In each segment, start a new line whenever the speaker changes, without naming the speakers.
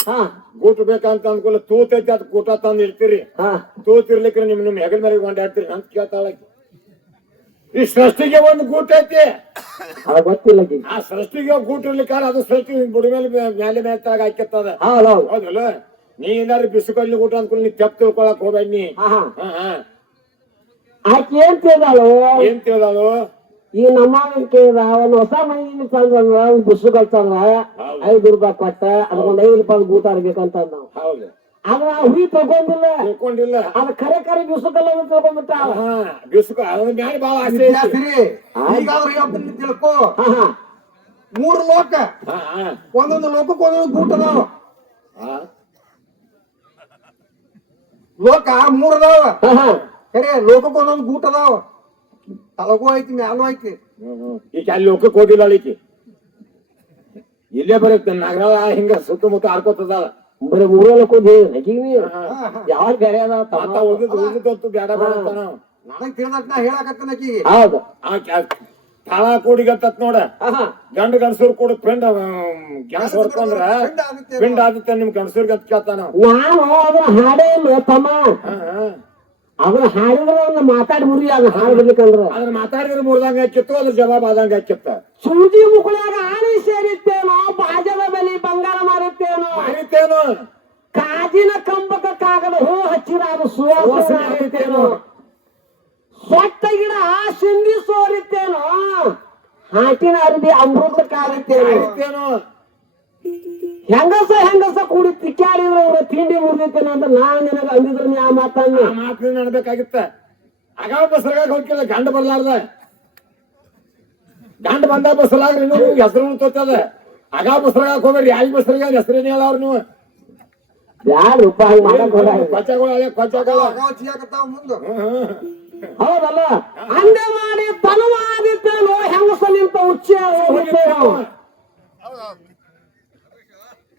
ಹಾ.
ಗೂಟ ಬೇಕಂತ ಅನ್ಕೊಲ್ಲ ತೂತೈತಿ ಅದ್ ಕೂಟ ತಂದ್ ಇರ್ತೀರಿ
ಹಾ.
ತೂತಿರ್ಲಿಕ್ಕೆ ನಿಮ್ ನಿಮ್ ಹೆಗಲ್ ಮೇಲೆ ಕೊಂಡಾಡ್ತೀರಿ ಅಂತ ಕೇಳ್ತಾಳ ಈ ಸೃಷ್ಟಿಗೆ ಒಂದು ಗೂಟ ಐತಿ.
ಅದ ಗೊತ್ತಿಲ್ಲ ಆಕಿಗೆ.
ಆ ಸೃಷ್ಟಿಗೆ ಗೂಟ ಇರ್ಲಿಕ್ಕಾರ ಅದು ಸೃಷ್ಟಿ ಬುಡ ಮೇಲೆ ಮೇಲೆ ಮೇಲೆ ತಳಗ ಹಾಕಿರ್ತದ.
ಹೌದ್
ಹೌದಲ್ಲ? ನೀ ಏನಾರು ಬಿಸುಕಲ್ಲಿ ಗೂಟ ಅನ್ಕೊಂಡು ನೀ ತೆಪ್ ತಿಳ್ಕೊಳಕ್ ಹೋಗ್ಬೇಡ ನೀ.
ಹಾ ಹಾ.
ಹಾ ಹಾ.
ಆಕೆ ಏನ್ ಕೇಳ್ದಾಳು
ಏನ್ ತಿಳ್ದಾಳು?
ಈ ನಮ್ಮ ಕೇಳ್ದ ಒಂದ್ ಹೊಸ ಮನೆ ತಂದ್ರ ಒಂದ್ ಬುಸ್ಸು ಕಳ್ತಂದ್ರ ಐದು ರೂಪಾಯಿ ಕೊಟ್ಟ ಅದಕ್ಕೊಂದ್ ಐದು ರೂಪಾಯಿ ಊಟ ಆಗ್ಬೇಕಂತ ನಾವು.
ಹೌದು.
ಆದ್ರ ಆ ಹುಯಿ ತಗೊಂಡಿಲ್ಲ
ತಗೊಂಡಿಲ್ಲ
ಅದ ಕರೆ ಕರೆ ಬಿಸುಕಲ್ಲ ಅಂತ ತಗೊಂಡ್ಬಿಟ್ಟ
ಹಾ ಬಿಸ್ಕೊ ಅದ್ರ ಮ್ಯಾಲ ಬಾಳ ಆಸೆ
ವಿದ್ಯಾರ್ಥಿ ಈಗಾದ್ರೂ ಹೇಳ್ತೀನಿ ತಿಳ್ಕೊ. ಮೂರು ಲೋಕ.
ಹಾ ಹಾ.
ಒಂದೊಂದು ಲೋಕಕ್ಕೆ ಒಂದೊಂದು ಗೂಟ ಅದಾವ.
ಹಾ.
ಲೋಕ ಮೂರ್ ಅದಾವ. ಕರೆ ಲೋಕಕ್ಕೆ ಒಂದೊಂದು ಗೂಟ ಅದಾವ. ತಲಗೂ ಐತಿ ಮ್ಯಾಲೂ ಐತಿ.
ಈಕೆ ಅಲ್ಲಿ ಲೋಕಕ್ಕೆ ಹೋಗಿಲ್ಲ ಈಕಿ. ಇಲ್ಲೇ ಬರುತ್ತೆ ನಗರ ಹಿಂಗ ಸುತ್ತಮುತ್ತ ಆಡ್ಕೋತದ
ಬರೀ ಮೂರಲ್ಲಕ್ ಕೂದಿ ನಗೀನಿ
ಹಾ, ಹಾ.
ಯಾವಾಗ ಬೇರೆ
ಅದ
ತಾತ
ಉಳಿದು ಉಳಿದೊತ್ತು ಬೇಡ ಬೇಡ.
ನನಗ್ ತಿಳಿದಟ್ ನಾ ಹೇಳಕತ್ತನ ಆಕಿಗೆ.
ಹೌದು.
ಆ ಕ್ಯಾ- ತಾಳ ಕೂಡಿಗತ್ತತ್ ನೋಡ. ಗಂಡ ಗಂಡಸೂರ್ ಕೂಡ ಫ್ರೆಂಡ್ ಗ್ಯಾಸ್ ಹೊಡ್ಕೊಂಡ್ರ ಫ್ರೆಂಡ್ ಆಗುತ್ತೆ ನಿಮ್ ಗಂಡಸೂರ್ಗೆ ಅಂತ ಕೇಳ್ತಾನ.
ಹಾಡೇ ತಮ್ಮ.
ಹಾ, ಹಾ.
ಅದನ್ನ ಹಾಡಿದ್ರೆ ಅವ್ನ ಮಾತಾಡಿ ಮುರಿ ಅದನ್ನ ಹಾಡು ಬರ್ಲಿಕ್ಕಂದ್ರ
ಅದನ್ನ ಮಾತಾಡಿದ್ರೆ ಮುರಿದಂಗ ಹಾಕಿತ್ತು ಅದ್ರ ಜವಾಬ್ ಆದಂಗ ಹಾಕಿತ್ತ
ಸೂಜಿ ಮುಕುಳ್ಯಾಗ ಆನೆ ಸೇರಿತ್ತೇನೋ ಬಾಜದ ಬಲಿ ಬಂಗಾರ ಮಾರಿತ್ತೇನೋ.
ಮಾರುತ್ತೇನೋ.
ಕಾಜಿನ ಕಂಬಕ ಕಾಗದ ಹೂ ಹಚ್ಚಿರ ಅದು ಸುವಾಸನೆ ಆಗಿತ್ತೇನೋ ಸೊಟ್ಟ ಗಿಡ ಸಿಂಧಿ ಸೋರಿತ್ತೇನೋ. ಹಾಟಿನ ಅರ್ಬಿ ಅಮೃತ ಕಾರಿತ್ತೇನೋ. ಹೆಂಗಸ ಹೆಂಗಸ ಕೂಡಿ ತಿಕ್ಕಾಡಿದ್ರೆ ಅವ್ರ ತಿಂಡಿ ಮುರಿದಿತ್ತೇನೋ ಅಂತ ನಾನ್ ನಿನಗ ಅಂದಿದ್ರೆ ನೀ ಆ ಮಾತನ್ನ.
ಆ ಮಾತು ನಡ್ಬೇಕಾಗಿತ್ತ ಅಗಾವ ಬಸ್ರಾಗ ಹೋಗಿಲ್ಲ ಗಂಡ ಬರ್ಲಾರ್ದ. ಗಂಡ ಬಂದ ಬಸ್ಲಾಗ ನೀವು ಹೆಸರು ತೋತದ ಆಗಾವ ಬಸ್ರಾಗ ಹೋಗ್ಬೇಡಿ ಯಾರಿಗೆ ಬಸ್ರಾಗ ಹೆಸರೇನು ಹೇಳವ್ರ ನೀವು.
ಯಾರು ರೂಪಾಯಿ ಹೌದಲ್ಲ? ಅಂದೆ ಮಾಡಿ ತನವಾದಿತ್ತೇನೋ ಹೆಂಗಸ ನಿಂತ ಉಚ್ಚೆ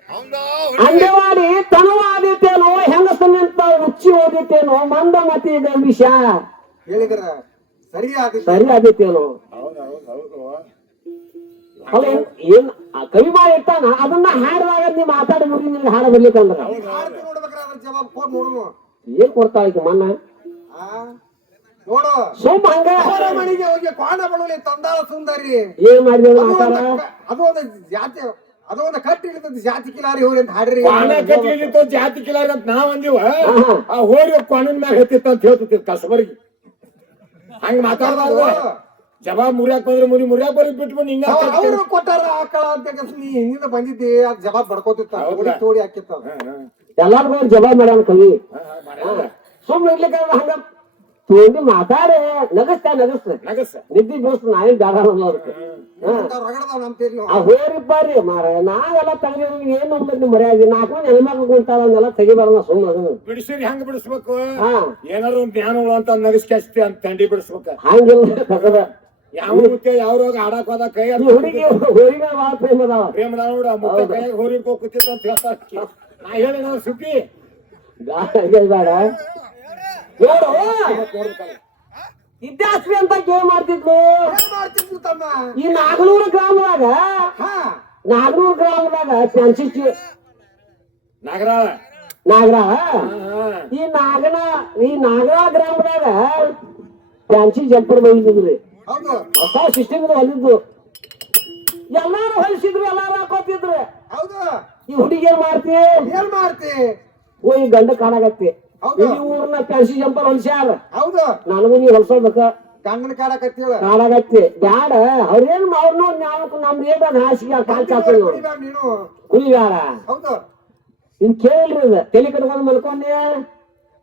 ಹೋಗಿತ್ತೇನೋ ಅಂದೆ ಮಾಡಿ ತನವಾದಿತ್ತೇನೋ ಹೆಂಗಸನಂತ ಉಚ್ಚಿ ಓದಿತ್ತೇನೋ ಮತಿ ಇದೆ ವಿಷ
ಹೇಳಿದ್ರ ಸರಿ
ಸರಿ ಆದಿತ್ತೇನೋ. ಅಲ್ಲ ಏನ್- ಕವಿ ಮಾಡಿ ಇಟ್ಟಾನ ಅದನ್ನ ಹಾಡಿದಾಗ ನೀವು ಮಾತಾಡಿ ಮುಗಿ ನಿನ್ಗೆ ಹಾಡ ಬರ್ಲಿಕ್ಕಂದ್ರ ಏನ್ ಕೊಡ್ತಾ ಇತ್ತು ಮನ್ನ?
ಆ ನೋಡು.
ಸುಮ್ ಹಂಗ?
ಮನೆಗೆ ಹೋಗಿ ಕ್ವಾಣ ಬಳಿ ತಂದಾಳ ಸುಂದರಿ.
ಏನ್ ಮಾಡಿದ್ರು
ಅದು ಒಂದು ಜಾತಿ ಅದು ಒಂದು ಕಟ್ಟಿ ಇರ್ತದೆ ಜಾತಿ ಕಿಲಾರಿ ಹೋರಿ ಅಂತ ಹಾಡ್ರಿ.
ಕ್ವಾಣ ಕಟ್ಟಿತ್ತು ಜಾತಿ ಕಿಲಾರಿ ಅಂತ ನಾವ್ ಅಂದಿವ. ಆ ಹೋರಿ ಕ್ವಾಣನ್ ಮ್ಯಾಗ ಹತ್ತಿತ್ತ ಅಂತ ಹೇಳ್ತಿತ್ತು ಕಸಬರಿಗೆ. ಹಂಗ ಮಾತಾಡ್ಬಾರ್ದು ಜವಾಬ್ ಮುರಿಯಾಕ್ ಬಂದ್ರೆ ಮುರಿ ಮುರಿಯಾಕ್ ಬರೀ ಬಿಟ್ಬಿಟ್ಟು ಹಿಂಗ
ಅವ್ರು ಕೊಟ್ಟಾರ ಆಕಳ ಅಂತ ನೀ ಹಿಂದಿಂದ ಬಂದಿದ್ದಿ ಅದ್ ಜವಾಬ್ ಬಡ್ಕೋತಿತ್ತ? ತೋಡಿ ಹಾಕಿತ್ತ.
ಎಲ್ಲಾರ್ಗು ಜವಾಬ್ ಮಾಡ್ಯಾನ ಕವಿ. ಸುಮ್ಮನೆ ಇರ್ಲಿಕ್ಕೆ ಹಂಗ? ತೋಂಡಿ ಮಾತಾಡೆ ನಗಸ್ತ ನಗಸ್ತ.
ನಗಸ
ನಿದ್ದಿ ಬೀಳ್ಸ್ತ ನಾ ಏನ್ ಬೇಡ
ಅನ್ನೋದಕ್ಕೆ
ಆ ಹೋರಿಬ್ಬಾರಿ ಮಾರ ನಾವೆಲ್ಲ ತಂಗಿ ಏನ್ ನಮ್ಮಲ್ಲಿ ಮರ್ಯಾದೆ? ನಾಲ್ಕು ಮಂದಿ ಹೆಣ್ಮಕ್ಳು ಕುಂತಾರ ಅವನ್ನೆಲ್ಲ ತೆಗಿಬಾರ ಸುಮ್ಮನೆ ಹಂಗ
ಬಿಡಿಸಿರಿ ಹೆಂಗ್ ಬಿಡಿಸ್ಬೇಕು?
ಹಾ.
ಏನಾದ್ರು ಒಂದ್ ಜ್ಞಾನಗಳು ಅಂತ ನಗಸ್ಕಾಸ್ತಿ ಅಂತ ತಂಡಿ ಬಿಡಿಸ್ಬೇಕು.
ಹಂಗಿಲ್ಲ. ತಗದ
ಯಾವ ಮುತ್ತೆ ಯಾವ ರೋಗ ಆಡಕ್ ಹೋದ ಕೈ
ಅದು ಹುಡುಗಿ ಹೋರಿಗ ಭಾಳ ಪ್ರೇಮ ಅದಾವ.
ಪ್ರೇಮದ ನೋಡ ಮುತ್ತೆ ಕೈಯಾಗ ಹೋರಿ ಕೂತಿತ್ತು ಅಂತ ಹೇಳ್ತಾರ ಆಕಿ. ನಾ ಹೇಳಿ ನಾನು
ಸುಖಿ ಬೇಡ. ನೋಡು. ವಿದ್ಯಾಶ್ರೀ ಅಂತ ಗೇಮ್ ಮಾಡ್ತಿದ್ಲು
ತಮ್ಮ?
ಈ ನಾಗನೂರು ಗ್ರಾಮದಾಗ
ಹಾ.
ನಾಗನೂರು ಗ್ರಾಮದಾಗ ಫ್ಯಾನ್ಸಿ
ನಾಗರಾಳ.
ನಾಗರ
ಹಾ,
ಈ ನಾಗನ ಈ ನಾಗರ ಗ್ರಾಮದಾಗ ಫ್ಯಾನ್ಸಿ ಜಂಪರ್ ಬಂದಿದ್ರಿ
ಹೌದು.
ಹೊಸ ಸಿಸ್ಟಮ್ ಹೊಲಿದ್ದು ಎಲ್ಲಾರು ಹೊಲಿಸಿದ್ರು ಎಲ್ಲಾರು ಹಾಕೋತಿದ್ರು.
ಹೌದು.
ಈ ಹುಡುಗಿ ಏನ್ ಮಾಡ್ತಿ?
ಏನ್ ಮಾಡ್ತಿ?
ಓ ಈ ಗಂಡ ಕಾಣಾಗತ್ತಿ ಈ ಊರ್ನ ಫ್ಯಾನ್ಸಿ ಜಂಪರ್ ಹೊಲ್ಸ್ಯಾರ
ಹೌದು.
ನನಗೂ ನೀ ಹೊಲ್ಸೋಬೇಕ
ಗಂಗನ ಕಾಡಕತ್ತೇಳ
ಕಾಣಾಗತ್ತಿ ಬ್ಯಾಡ ಅವ್ರೇನ್ ಅವ್ರನ್ನ ನಾವು ಏನ ಹಾಸಿಗೆ ಕಾಲ್ ಚಾಪಲ್
ನೀನು.
ಕುಯ್ಯಾರ
ಹೌದು.
ಇನ್ ಕೇಳ್ರಿ ಅದ ತಲೆ ಕಟ್ಕೊಂಡ್ ಮಲ್ಕೊಂಡೆ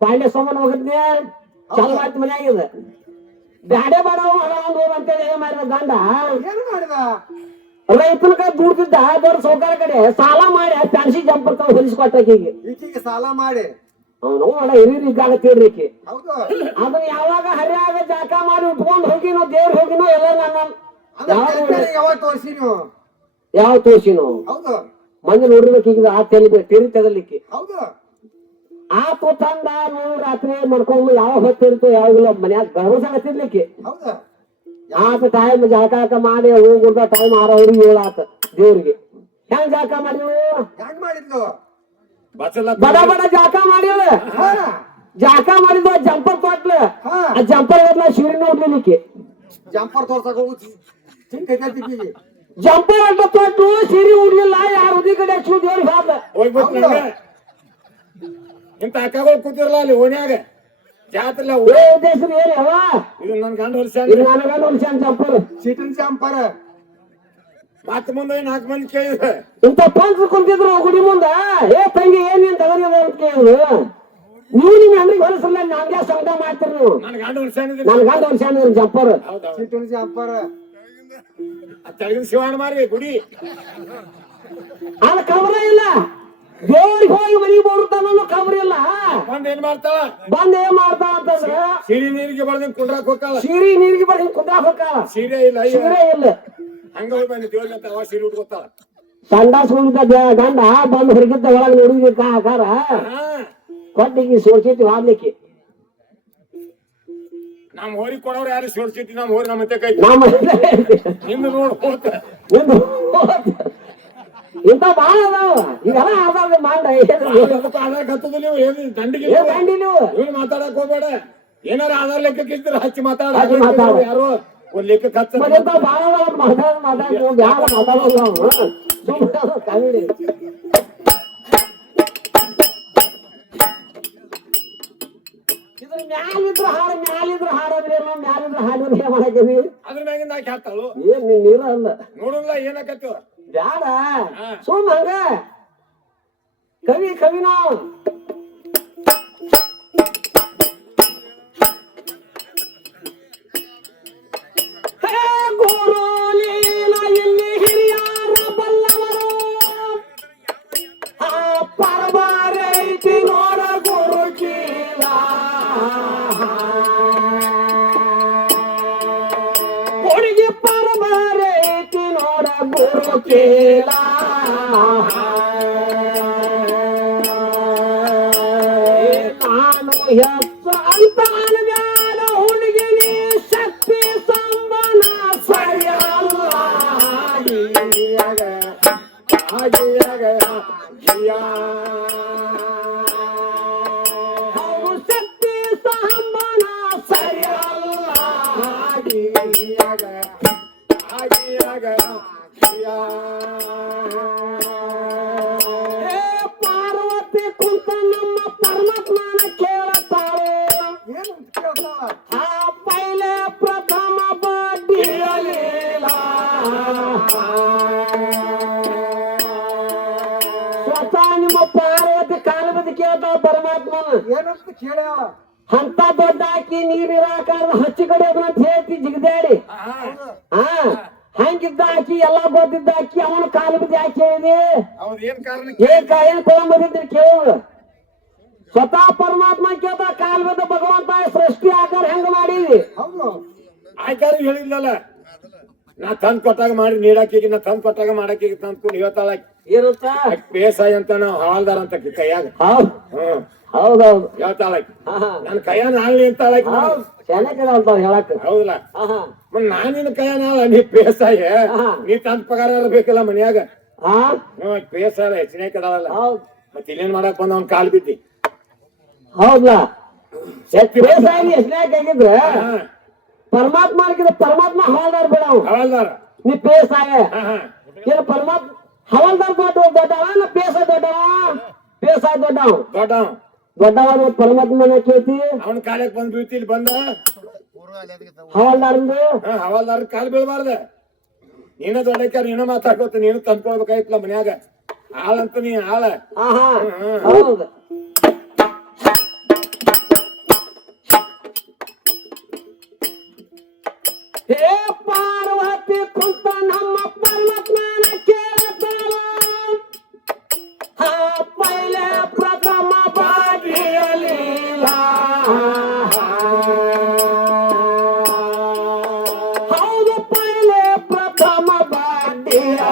ಪಾಂಡೆ ಸೋಮನ್ ಹೋಗದ್ನೆ. ಚಾಲು ಮಾಡ್ತಿ ಮನ್ಯಾಗಿದ ಬ್ಯಾಡೆ ಬೇಡ ಹೊರಗೊಂಡು ಅಂತೇಳಿ ಏನ್ ಮಾಡಿದ ಗಂಡ.
ಏನು ಮಾಡಿದ?
ರೈತನ ಕೈ ದುಡ್ದಿದ್ದ ದೊಡ್ಡ ಸೌಕರ್ಯ ಕಡೆ ಸಾಲ ಮಾಡಿ ಫ್ಯಾನ್ಸಿ ಜಂಪರ್ ತಾವು ಹೊಲಿಸ್ಕೊಟ್ಟಾಕಿಗೆ
ಈಕಿಗೆ ಸಾಲ ಮಾಡಿ.
ಹಿರಿಯರ್ ಅದನ್ನ ಯಾವಾಗ ಹರಿಯಾಗ ಜಾಕ ಮಾಡಿ ಉಟ್ಕೊಂಡ್ ಹೋಗಿನೋ ದೇವ್ರ ಹೋಗಿನೋ ಎಲ್ಲ ನನ್ನ
ಯಾವಾಗ ತೋರಿಸಿ ನೀವು?
ಯಾವ ತೋರ್ಸಿನೋ? ಮಂದಿ ನೋಡಿರ್ಬೇಕು ಈಗ ಆ ತೆಲಿ ತೆರಿ ತೆಗಲಿಕ್ಕೆ ಆತು ತಂದ ನೀವು ರಾತ್ರಿ ಮಾಡ್ಕೊಂಡು ಯಾವ ಹೊತ್ತಿರ್ತೋ ಯಾವಾಗಲ ಮನ್ಯಾಗ ಭರವಸೆ
ಹೌದು.
ಆತ ಟೈಮ್ ಜಳಕಾಕ ಮಾಡಿ ಹೋಗುದ ಟೈಮ್ ಆರವ್ರಿಗೆ ಏಳಾತ ದೇವ್ರಿಗೆ. ಹೆಂಗ್ ಜಾಕ ಮಾಡಿದ್ಳು
ಹೆಂಗ್ ಮಾಡಿದ್ಲು?
ಬಸಲ
ಬಡ ಬಡ ಜಾಕ ಮಾಡಿದ್ಳು
ಹಾ
ಜಾಕ ಮಾಡಿದ್ಲು ಜಂಪರ್ ತೊಟ್ಲು
ಹಾ
ಆ ಜಂಪರ್ ಎಲ್ಲ ಶಿರಿ ನೋಡ್ಲಿಕ್ಕೆ
ಜಂಪರ್ ತೋರ್ಸಕ್ ಹೋಗು ಚಿಂತೆ
ಜಂಪರ್ ಅಂತ ತೊಟ್ಟು ಸಿರಿ ಉಡ್ಲಿಲ್ಲ ಯಾರ ಉದಿ ಕಡೆ ಹಚ್ಚು ದೇವ್ರಿಗೆ ಹಾದ
ಹೋಗ್ಬಿಟ್ಟು
ಹೌದು.
ನಂಗೆ ಇಂತ ಅಕ್ಕಗಳು ಕೂತಿರಲ್ಲ ಅಲ್ಲಿ ಓನ್ಯಾಗ ಜಾತ್ರೆ
ಏ ಉದ್ದೇಶ ಏನ್ ಯಾವ
ಇದು ನನ್ ಗಂಡ ಹೊಲ್ಸ
ಇದು ನನಗ ನೋಡ್ಸ್ಯಾನ ಜಂಪರ್
ಸಿಟಿನ್ ಜಂಪರ್
ಮತ್ತ ಮುಂದೆ ನಾಲ್ಕು ಮಂದಿ ಕೇಳಿದ್ರೆ
ಇಂತ ಪಂಚ ಕುಂತಿದ್ರು ಗುಡಿ ಮುಂದ. ಏ ತಂಗಿ ಏನ್ ತಗೋರಿ ತಗರಿದ ಅಂತ ಕೇಳಿದ್ರು? ನೀವು ನಿಮ್ ಹೆಂಡ್ರಿಗೆ ಹೊಲಸಲ್ಲ ನನ್ಗೆ ಸಂಗಡ ಮಾಡ್ತೀರಿ ನೀವು.
ನನ್ ಗಂಡ ಹೊಲ್ಸ
ನನ್ ಗಂಡ ವರ್ಷ
ಜಪ್ಪರ್ ಜಂಪರ್?
ತೆಳಗಿನ ಮಾರಿ ಗುಡಿ.
ಅದ ಕಬರ ಇಲ್ಲ. ದೇವ್ರಿಗೆ ಹೋಗಿ ಮನಿ ಬರುತ್ತಾನ ಕಬರಿ ಇಲ್ಲ.
ಬಂದ್ ಏನ್ ಮಾಡ್ತಾಳ?
ಬಂದ್ ಏನ್ ಮಾಡ್ತಾವ ಅಂತಂದ್ರ
ಸಿರಿ ನೀರಿಗೆ ಬಳದಂಗ್ ಕುಂಡ್ರಾಕ್ ಹೋಗಲ್ಲ
ಸಿರಿ ನೀರಿಗೆ ಬರೀ ಕುಂಡ್ರಾಕ್ ಹೊಕ್ಕಾಳ
ಸೀರೆ ಇಲ್ಲ
ಸೀರೆ ಇಲ್ಲ.
ಹಂಗ ಹೋಗಿ ಬಂದಿ ದೇವ್ರ ಅಂತ ಅವ ಸೀರೆ ಉಟ್ಕೋತಾಳ
ಸಂಡಾಸ್ ಹೋಗಿದ್ದ ಗಂಡ ಬಂದ್ ಹೊರಗಿದ್ದ ಒಳಗೆ ನೋಡಿದ್ವಿ ಆಕಾರ
ಹಾ.
ಕೊಟ್ಟಿಗೆ ಸೋರ್ಸಿಟ್ಟು ಹಾಡ್ಲಿಕ್ಕೆ
ನಮ್ ಹೋರಿ ಕೊಡೋರು ಯಾರು ಸೋರ್ಸಿಟ್ಟಿ ನಮ್ ಹೋರಿ ನಮ್ಮ ಕೈ.
ನಮ್ಮ
ನಿಮ್ದು ನೋಡ್ ಹೋತ.
ಇಂಥ ಬಾಳ ಅದಾವ. ಇದೆಲ್ಲ ಆದಾಗ ಮಾಡ
ಕತ್ತದ ನೀವು? ಏನು ದಂಡಿಗೆ
ದಂಡಿ ನೀವು?
ಮಾತಾಡಕ್ ಹೋಗ್ಬೇಡ. ಏನಾರ ಆಧಾರ ಲೆಕ್ಕಕ್ಕಿದ್ರೆ ಹಚ್ಚಿ ಮಾತಾಡ. ಯಾರು? ಒಂದ್ ಲೆಕ್ಕಕ್ಕೆ ಹಚ್ಚ
ಇದ್ರ ಮ್ಯಾಲಿದ್ರ ಹಾಡು ಮ್ಯಾಲಿದ್ರ ಹಾಡೋದ್ರಿ ಏನೋ ಮ್ಯಾಲಿದ್ರ ಹಾಡಿದ್ರೆ ಏನ್ ಮಾಡಾಕೀವಿ
ಅದ್ರ ಮ್ಯಾಗಿಂದ ಹಾಕಿ ಹಾಕ್ತಾಳು
ಏನ್ ನೀನ್ ನೀರ ಅಲ್ಲ.
ನೋಡಲ್ಲ ಏನಾಕತ್ತು
ಬ್ಯಾಡ. ಸುಮ್ ಹಂಗ. ಕವಿ ಕವಿ ನಾವು. ನಾನು ನಿಮ್ಮ ಪಾರ್ವತಿ ಕಾಲ ಬದಿ ಕೇಳ್ತಾವ ಪರಮಾತ್ಮ.
ಏನಂತ ಕೇಳ್ಯಾವ
ಅಂತ ದೊಡ್ಡ ಹಾಕಿ ನೀರ್ ಇರಾಕಾರ್ದ ಹಚ್ಚಿ ಕಡೆ ಅಂತ ಹೇಳ್ತಿ ಜಿಗದಾಡಿ ಹಾ. ಹಂಗಿದ್ದ ಹಾಕಿ ಎಲ್ಲಾ ಗೊತ್ತಿದ್ದ ಹಾಕಿ ಅವನ ಕಾಲು ಬದಿ ಯಾಕೆ ಹೇಳಿದೆ?
ಏನ್ ಕಾರಣ?
ಏನ್ ಕೊಳಂಬದಿದ್ರಿ ಕೇಳು. ಸ್ವತಃ ಪರಮಾತ್ಮ ಕೇಳ್ದ ಕಾಲ ಬದ್ದ ಭಗವಂತ ಸೃಷ್ಟಿ ಆಕಾರ ಹೆಂಗ ಮಾಡಿದಿ?
ಹೌದು.
ಆಯ್ಕಾರ ಹೇಳಿದ್ನಲ್ಲ. ನಾ ತಂದ್ ಕೊಟ್ಟಾಗ ಮಾಡಿ ನೀಡಾಕಿ ನಾ ತಂದ್ ಕೊಟ್ಟಾಗ ಮಾಡಾಕಿ ತಂದ್ಕೊಂಡು ಹೇಳ್ತಾಳ
ಏನಂತ?
ಬೇಸಾಯ ಅಂತ ನಾವು ಹಾಲ್ದಾರ ಅಂತ ಕೈಯಾಗ.
ಹೌದ್. ಹೌದೌದು.
ಹೇಳ್ತಾಳ ನನ್ ಕೈಯಾನ ಅಂತಾಳ
ಹೌದ್. ಚೆನ್ನಾಗಿ ಅಂತಾವ ಹೇಳಕ್.
ಹೌದಲ್ಲ ಮತ್ ನಾನಿನ ಕೈಯಾನ ಹಾಳ ನೀ ಬೇಸಾಯ. ನೀ ತಂದ್ ಪಗಾರ ಇರ್ಬೇಕಲ್ಲ ಮನ್ಯಾಗ? ಬೇಸಾಯ ಹೆಚ್ಚಿನ
ಕದಾಳಲ್ಲ
ಮತ್ ಇಲ್ಲೇನ್ ಮಾಡಕ್ ಬಂದ ಅವ್ನ ಕಾಲ್ ಬಿದ್ದಿ?
ಹೌದ್ಲಾ? ಬೇಸಾಯ ಎಷ್ಟನ್ಯಾಕ ಆಗಿದ್ರ ಪರಮಾತ್ಮ ಪರಮಾತ್ಮ ಹಾಳ್ದಾರ ಬೇಡ ಅವ
ಹಾಲ್ದಾರ
ನೀ ಬೇಸಾಯ. ಏನು ಪರಮಾತ್ಮ ಹವಾಲ್ದಾರ್ ದೊಡ್ಡ ದೊಡ್ಡವ ನಾ ಬೇಸಾಯ ದೊಡ್ಡವ ಬೇಸಾಯ ದೊಡ್ಡವ
ದೊಡ್ಡವ್
ದೊಡ್ಡವ ಮತ್ತ್ ಪರಮಾತ್ಮನ ಕೇಳ್ತಿ
ಅವನ ಕಾಲಕ್ ಬಂದ್ ಬೀಳ್ತಿ ಇಲ್ಲಿ ಬಂದ
ಹವಾಲ್ದಾರಂದು
ಹಾ ಹವಾಲ್ದಾರ ಕಾಲ್ ಬೀಳ್ಬಾರ್ದ ನೀನ ದೊಡ್ಡಕ್ಯಾರ ನೀನು ಮಾತಾಡ್ಕೋತ ನೀನು ತಂದ್ಕೊಳ್ಬೇಕಾಯ್ತಲ್ಲ ಮನ್ಯಾಗ ಆಳಂತ ನೀ ಆಳ
ಆಹಾ
ಹ್ಮ್.
ಹೌದು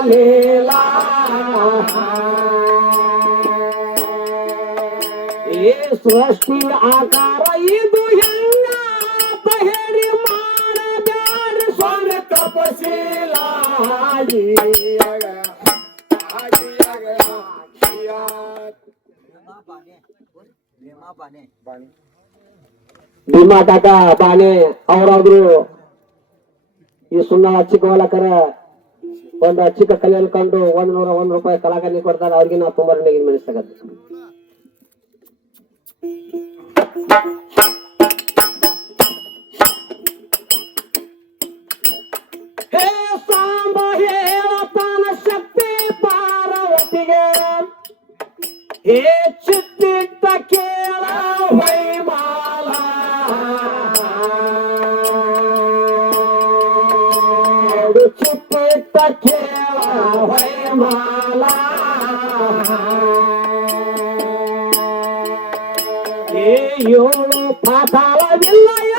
ಬಾಗಿಯಲಿಲ್ಲ ಏ ಸೃಷ್ಟಿ ಆಕಾರ ಇದು ಹೆಂಗ ಅಂತ ಹೇಳಿ ಮಾಡಬ್ಯಾಡ ಸ್ವಾಮಿ ತಪಶೀಲ
ಬಾಣಿ
ಭೀಮಾ ಕಾಕ ಬಾನೆ ಅವರಾದ್ರು ಈ ಸುಣ್ಣ ಚಿಕ್ಕ ಹೊಲಕರ ಒಂದ್ ಚಿಕ್ಕ ಕಲ್ಯಾಣ ಕಂಡು ಒಂದ್ ನೂರ ಒಂದ್ ರೂಪಾಯಿ ಕಲಾಕಲಿ ಕೊಡ್ತಾರೆ, ಅವ್ರಿಗೆ ನಾವು ತುಂಬಾ ಋಣಿಗಿನ ಮನಸ್ಸಾಗತ್ತೆ. ಶಕ್ತಿ, ಪಾರ್ವತಿಗೆ. ಏಳು ಪಾತಾಳವಿಲ್ಲ